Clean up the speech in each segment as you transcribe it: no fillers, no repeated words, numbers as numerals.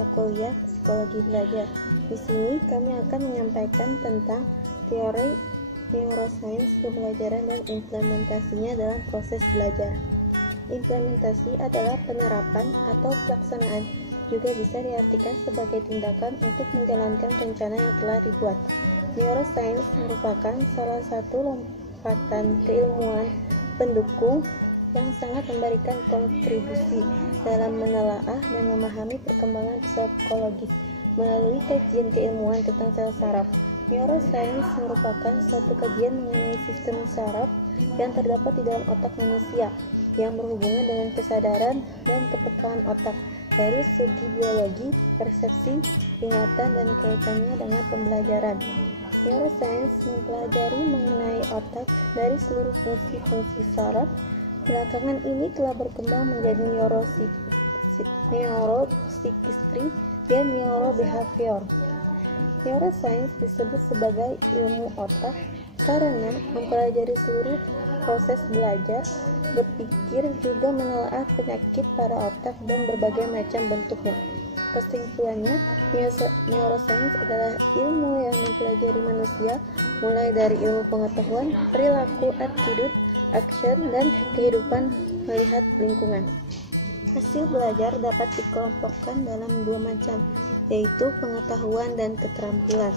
mata kuliah psikologi belajar. Di sini kami akan menyampaikan tentang teori neuroscience pembelajaran dan implementasinya dalam proses belajar. Implementasi adalah penerapan atau pelaksanaan, juga bisa diartikan sebagai tindakan untuk menjalankan rencana yang telah dibuat. Neuroscience merupakan salah satu lompatan keilmuan pendukung yang sangat memberikan kontribusi dalam menelaah dan memahami perkembangan psikologis melalui kajian keilmuan tentang sel saraf. Neuroscience merupakan suatu kajian mengenai sistem saraf yang terdapat di dalam otak manusia yang berhubungan dengan kesadaran dan kepekaan otak dari segi biologi, persepsi, ingatan, dan kaitannya dengan pembelajaran. Neuroscience mempelajari mengenai otak dari seluruh fungsi-fungsi saraf. Belakangan ini telah berkembang menjadi neuropsychiatry dan neurobehavior. Neuroscience disebut sebagai ilmu otak karena mempelajari seluruh proses belajar, berpikir, juga menelaah penyakit pada otak dan berbagai macam bentuknya. Kesimpulannya, neuroscience adalah ilmu yang mempelajari manusia mulai dari ilmu pengetahuan, perilaku, attitude, action, dan kehidupan melihat lingkungan. Hasil belajar dapat dikelompokkan dalam dua macam, yaitu pengetahuan dan keterampilan.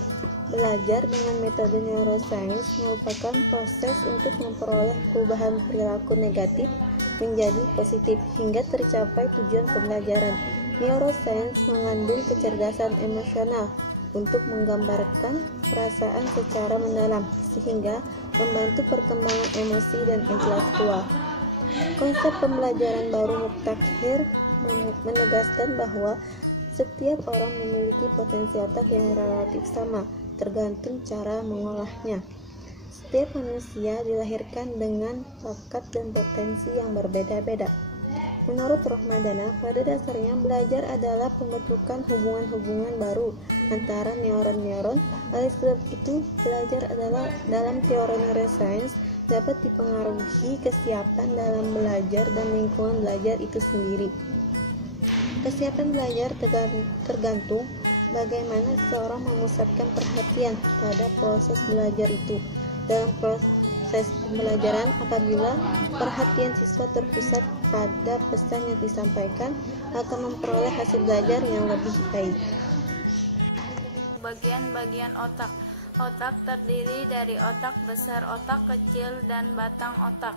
Belajar dengan metode neuroscience merupakan proses untuk memperoleh perubahan perilaku negatif menjadi positif hingga tercapai tujuan pembelajaran. Neuroscience mengandung kecerdasan emosional untuk menggambarkan perasaan secara mendalam sehingga membantu perkembangan emosi dan intelektual. Konsep pembelajaran baru mutakhir menegaskan bahwa setiap orang memiliki potensi otak yang relatif sama, tergantung cara mengolahnya. Setiap manusia dilahirkan dengan bakat dan potensi yang berbeda-beda. Menurut Rohmadana, pada dasarnya belajar adalah pembentukan hubungan-hubungan baru antara neuron-neuron. Oleh sebab itu, belajar adalah dalam teori neuroscience dapat dipengaruhi kesiapan dalam belajar dan lingkungan belajar itu sendiri. Kesiapan belajar tergantung bagaimana seseorang memusatkan perhatian pada proses belajar itu. Dalam proses pembelajaran, apabila perhatian siswa terpusat pada pesan yang disampaikan, akan memperoleh hasil belajar yang lebih baik. Bagian-bagian otak. Otak terdiri dari otak besar, otak kecil, dan batang otak.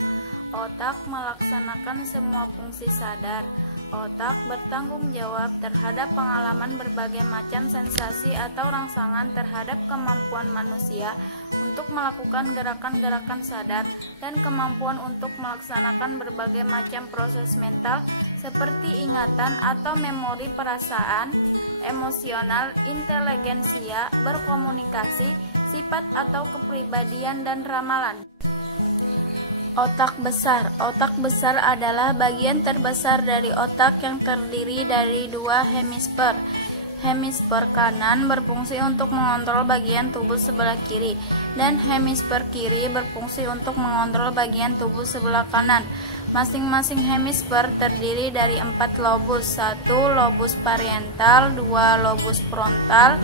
Otak melaksanakan semua fungsi sadar. Otak bertanggung jawab terhadap pengalaman berbagai macam sensasi atau rangsangan terhadap kemampuan manusia untuk melakukan gerakan-gerakan sadar dan kemampuan untuk melaksanakan berbagai macam proses mental seperti ingatan atau memori perasaan, emosional, inteligensia, berkomunikasi, sifat atau kepribadian, dan ramalan. Otak besar. Otak besar adalah bagian terbesar dari otak yang terdiri dari dua hemisfer. Hemisfer kanan berfungsi untuk mengontrol bagian tubuh sebelah kiri, dan hemisfer kiri berfungsi untuk mengontrol bagian tubuh sebelah kanan. Masing-masing hemisfer terdiri dari 4 lobus, 1 lobus parietal, 2 lobus frontal,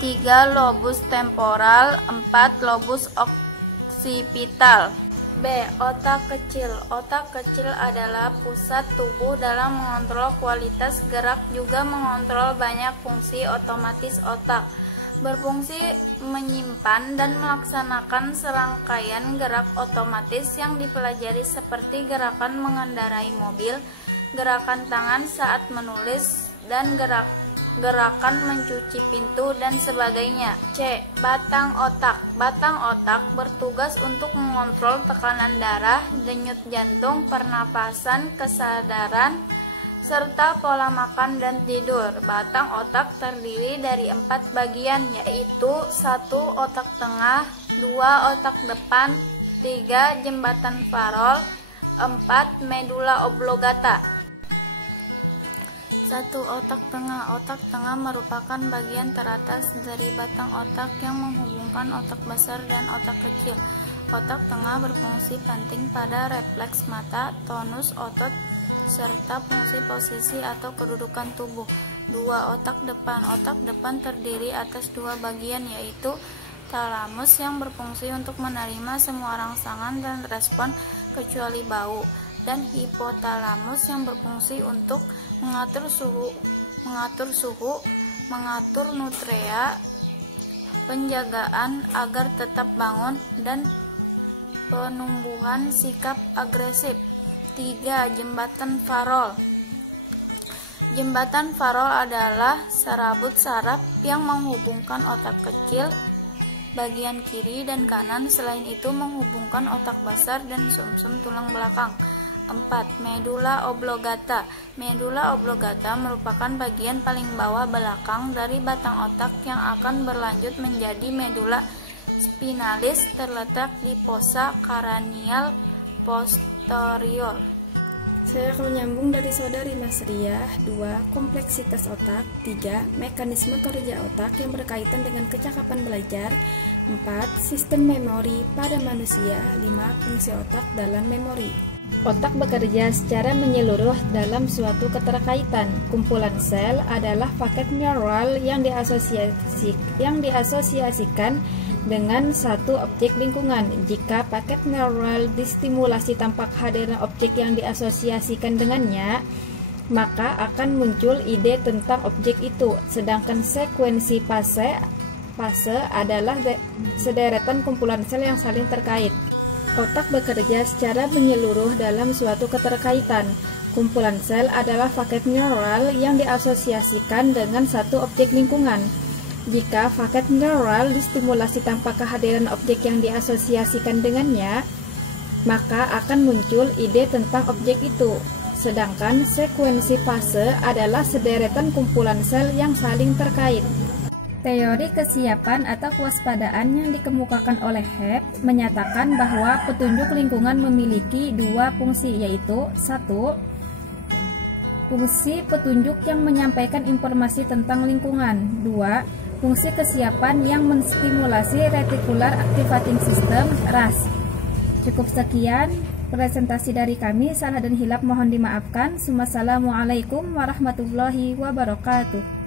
3 lobus temporal, 4 lobus occipital. B. Otak kecil. Otak kecil adalah pusat tubuh dalam mengontrol kualitas gerak, juga mengontrol banyak fungsi otomatis otak. Berfungsi menyimpan dan melaksanakan serangkaian gerak otomatis yang dipelajari seperti gerakan mengendarai mobil, gerakan tangan saat menulis, dan gerakan mencuci pintu, dan sebagainya. C. Batang otak. Batang otak bertugas untuk mengontrol tekanan darah, denyut jantung, pernapasan, kesadaran, serta pola makan dan tidur. Batang otak terdiri dari 4 bagian, yaitu 1 otak tengah, 2 otak depan, 3 jembatan farol, 4 medula oblongata. 1. Otak tengah. Otak tengah merupakan bagian teratas dari batang otak yang menghubungkan otak besar dan otak kecil. Otak tengah berfungsi penting pada refleks mata, tonus otot, serta fungsi posisi atau kedudukan tubuh. 2. Otak depan. Otak depan terdiri atas dua bagian, yaitu talamus yang berfungsi untuk menerima semua rangsangan dan respon kecuali bau, dan hipotalamus yang berfungsi untuk mengatur suhu, mengatur nutria, penjagaan agar tetap bangun, dan penumbuhan sikap agresif. 3. Jembatan farol. Jembatan farol adalah serabut saraf yang menghubungkan otak kecil bagian kiri dan kanan, selain itu menghubungkan otak besar dan sumsum tulang belakang. 4. Medula oblongata. Medula oblongata merupakan bagian paling bawah belakang dari batang otak yang akan berlanjut menjadi medula spinalis, terletak di fossa cranial posterior. Saya akan menyambung dari saudari Mas Ria. 2. Kompleksitas otak. 3. Mekanisme kerja otak yang berkaitan dengan kecakapan belajar. 4. Sistem memori pada manusia. 5. Fungsi otak dalam memori. Otak bekerja secara menyeluruh dalam suatu keterkaitan. Kumpulan sel adalah paket neural yang diasosiasikan dengan satu objek lingkungan. Jika paket neural distimulasi tanpa kehadiran objek yang diasosiasikan dengannya, maka akan muncul ide tentang objek itu. Sedangkan sekuensi fase adalah sederetan kumpulan sel yang saling terkait. Otak bekerja secara menyeluruh dalam suatu keterkaitan. Kumpulan sel adalah paket neural yang diasosiasikan dengan satu objek lingkungan. Jika paket neural distimulasi tanpa kehadiran objek yang diasosiasikan dengannya, maka akan muncul ide tentang objek itu. Sedangkan sekuensi fase adalah sederetan kumpulan sel yang saling terkait. Teori kesiapan atau kewaspadaan yang dikemukakan oleh Hebb menyatakan bahwa petunjuk lingkungan memiliki dua fungsi, yaitu 1. Fungsi petunjuk yang menyampaikan informasi tentang lingkungan. 2. Fungsi kesiapan yang menstimulasi reticular activating system (RAS). Cukup sekian presentasi dari kami, salah dan hilap mohon dimaafkan. Wassalamualaikum warahmatullahi wabarakatuh.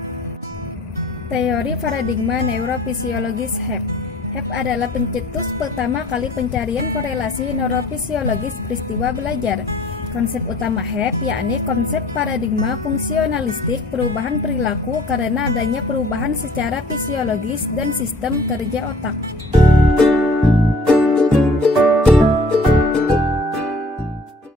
Teori paradigma neurofisiologis Hebb. Hebb adalah pencetus pertama kali pencarian korelasi neurofisiologis peristiwa belajar. Konsep utama Hebb yakni konsep paradigma fungsionalistik perubahan perilaku karena adanya perubahan secara fisiologis dan sistem kerja otak.